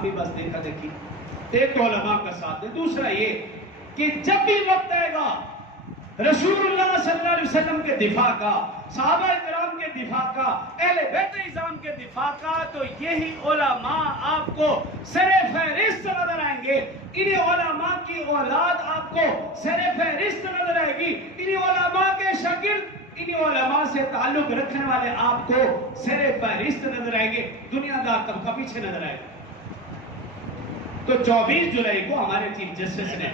نام بھی بس دیکھا دیکھی. ایک تو علماء کا ساتھ ہے. دوسرا یہ کہ جب بھی وقت آئے گا رسول اللہ صلی اللہ علیہ وسلم کے دفاع کا، صحابہ کرام کے دفاع کا، اہل بیت اعظام کے دفاع کا، تو یہی علماء آپ کو سر فہرست نظر آئیں گے. انہی علماء کی اولاد آپ کو سر فہرست نظر آئے گی. انہی علماء کے شاگرد، انہی علماء سے تعلق رکھنے والے آپ کو سر فہرست نظر آئیں گے. دنیا دار طبقہ پیچھے نظر آئے گا. تو 24 جولائی کو ہمارے چیف جسٹس نے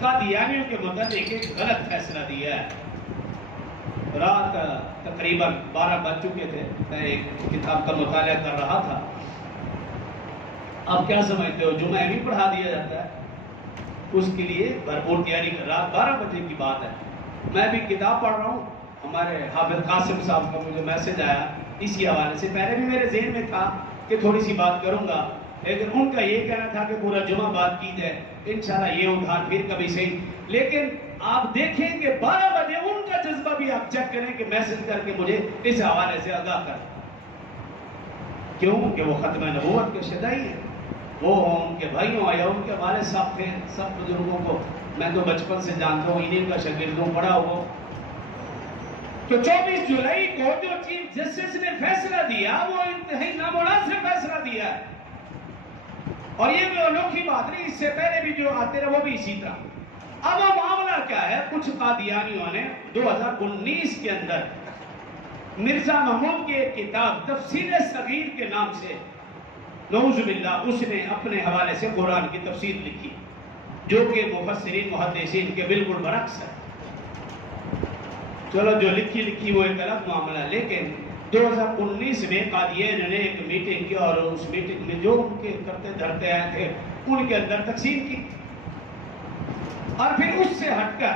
قادیانیوں کے متعلق ایک غلط فیصلہ دیا ہے. رات تقریباً 12 بج چکے تھے. میں ایک کتاب کا مطالعہ کر رہا تھا. آپ کیا سمجھتے ہو جمعہ بھی پڑھا دیا جاتا ہے؟ اس کے لیے بھرپور تیاری کر. رات 12 بجے کی بات ہے. میں بھی کتاب پڑھ رہا ہوں. ہمارے حافظ قاسم صاحب کا مجھے میسج آیا اسی حوالے سے. پہلے بھی میرے ذہن میں تھا کہ تھوڑی سی بات کروں گا، لیکن ان کا یہ کہنا تھا کہ پورا جمعہ بات کی جائے. انشاءاللہ یہ ادھار پھر کبھی صحیح. لیکن آپ دیکھیں کہ 12 بجے ان کا جذبہ بھی آپ چیک کریں کہ میسج کر کے مجھے اس حوالے سے آگاہ کر. کیوں کہ وہ ختم نبوت کے شدائی ہیں. وہ ان کے بھائیوں یا ان کے والد صاحب تھے. سب بزرگوں کو میں تو بچپن سے جانتا ہوں، انہیں کا شاگرد ہوں، پڑھا ہوا. تو 24 جولائی کو جو چیف جسٹس نے فیصلہ دیا وہ انتہائی نامناسب فیصلہ دیا ہے. اور یہ بھی انوکھی بات نہیں، اس سے پہلے بھی جو آتے رہے وہ بھی اسی طرح. اب وہ معاملہ کیا ہے؟ کچھ قادیانیوں نے 2019 کے اندر مرزا محمود کی ایک کتاب تفسیر صغیر کے نام سے، نعوذ باللہ، اس نے اپنے حوالے سے قرآن کی تفسیر لکھی جو کہ مفسرین محدثین کے بالکل برعکس ہے. چلو جو لکھی وہ ایک الگ معاملہ. لیکن 2019 میں قادیانیوں نے ایک میٹنگ کی اور اس میٹنگ میں جو ان کے کرتے دھرتے آئے تھے ان کے اندر تقسیم کی. اور پھر اس سے ہٹ کر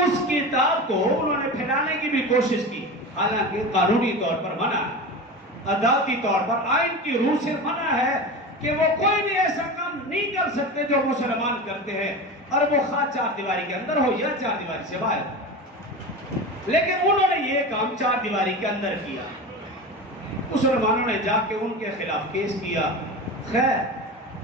اس کتاب کو انہوں نے پھیلانے کی بھی کوشش کی. حالانکہ قانونی طور پر منع ہے، عدالتی طور پر آئین کی روح سے منع ہے کہ وہ کوئی بھی ایسا کام نہیں کر سکتے جو مسلمان کرتے ہیں، اور وہ خواہ 4 دیواری کے اندر ہو یا 4 دیواری سے باہر. لیکن انہوں نے یہ کام 4 دیواری کے اندر کیا. مسلمانوں نے جا کے ان کے خلاف کیس کیا. خیر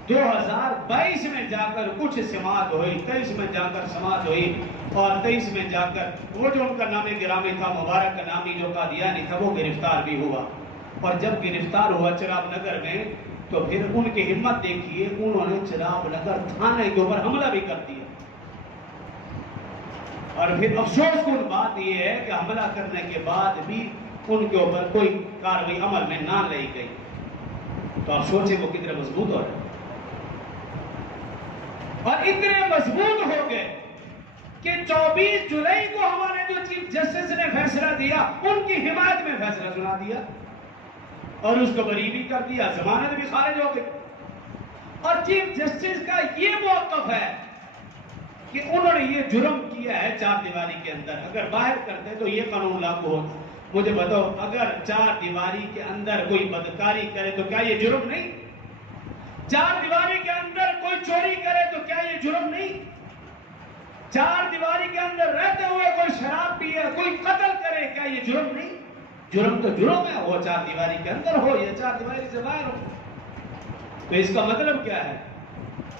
2022 میں جا کر کچھ سماعت ہوئی، 23 میں جا کر سماعت ہوئی، اور 23 میں جا کر وہ جو ان کا نام گرامی تھا، مبارک کا نامی جو قادیانی تھا، وہ گرفتار بھی ہوا. اور جب گرفتار ہوا چراب نگر میں تو پھر ان کی ہمت دیکھیے، انہوں نے چراب نگر تھانے کے اوپر حملہ بھی کر دیا. اور پھر افسوس کن بات یہ ہے کہ حملہ کرنے کے بعد بھی ان کے اوپر کوئی کارروائی عمل میں نہ لائی گئی. تو آپ سوچیں وہ کتنے مضبوط ہو رہے، اور اتنے مضبوط ہو گئے کہ 24 جولائی کو ہمارے جو چیف جسٹس نے فیصلہ دیا ان کی حمایت میں فیصلہ سنا دیا اور اس کو بری بھی کر دیا، ضمانت بھی خارج ہو گئی. اور چیف جسٹس کا یہ موقف ہے کہ انہوں نے یہ جرم کیا ہے 4 دیواری کے اندر. اگر باہر کرتے تو یہ قانون لاگو ہوتا. مجھے بتاؤ، اگر 4 دیواری کے اندر کوئی بدکاری کرے تو کیا یہ جرم نہیں؟ 4 دیواری کے اندر کوئی چوری کرے تو کیا یہ جرم نہیں؟ 4 دیواری کے اندر رہتے ہوئے کوئی شراب پیے، کوئی قتل کرے، کیا یہ جرم نہیں؟ جرم تو جرم ہے، وہ 4 دیواری کے اندر ہو یا 4 دیواری سے باہر ہو. تو اس کا مطلب کیا ہے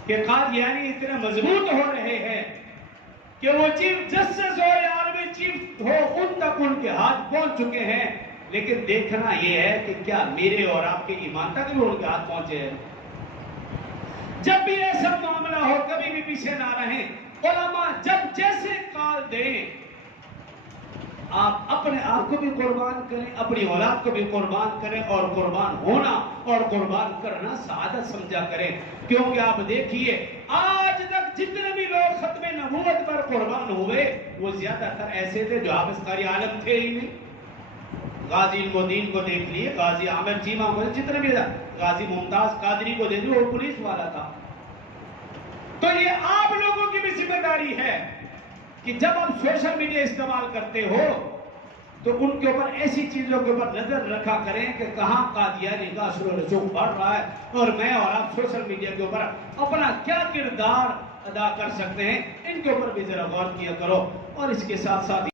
کہ قادیانی اتنے مضبوط ہو رہے ہیں کہ وہ چیف جسٹس ہو یا آرمی چیف ہو، ان تک ان کے ہاتھ پہنچ چکے ہیں. لیکن دیکھنا یہ ہے کہ کیا میرے اور آپ کے ایمان تک بھی ان کے ہاتھ پہنچے ہیں. جب بھی ایسا معاملہ ہو کبھی بھی پیچھے نہ رہیں. علماء جب جیسے کال دیں آپ اپنے آپ کو بھی قربان کریں، اپنی اولاد کو بھی قربان کریں، اور قربان ہونا اور قربان کرنا سعادت سمجھا کریں. کیونکہ آپ دیکھیے آج تک جتنے بھی لوگ ختم نبوت پر قربان ہوئے وہ زیادہ تر ایسے تھے جو حافظ قاری عالم تھے ہی نہیں. غازی المدین کو دیکھ لیے، غازی عامر چیمہ کو، جتنے بھی غازی ممتاز قادری کو دیکھ لیے، وہ پولیس والا تھا. تو یہ آپ لوگوں کی بھی ذمہ داری ہے کہ جب آپ سوشل میڈیا استعمال کرتے ہو تو ان کے اوپر ایسی چیزوں کے اوپر نظر رکھا کریں کہ کہاں قادیانی کا اثر و رسوخ بڑھ رہا ہے، اور میں اور آپ سوشل میڈیا کے اوپر اپنا کیا کردار ادا کر سکتے ہیں، ان کے اوپر بھی ذرا غور کیا کرو. اور اس کے ساتھ ساتھ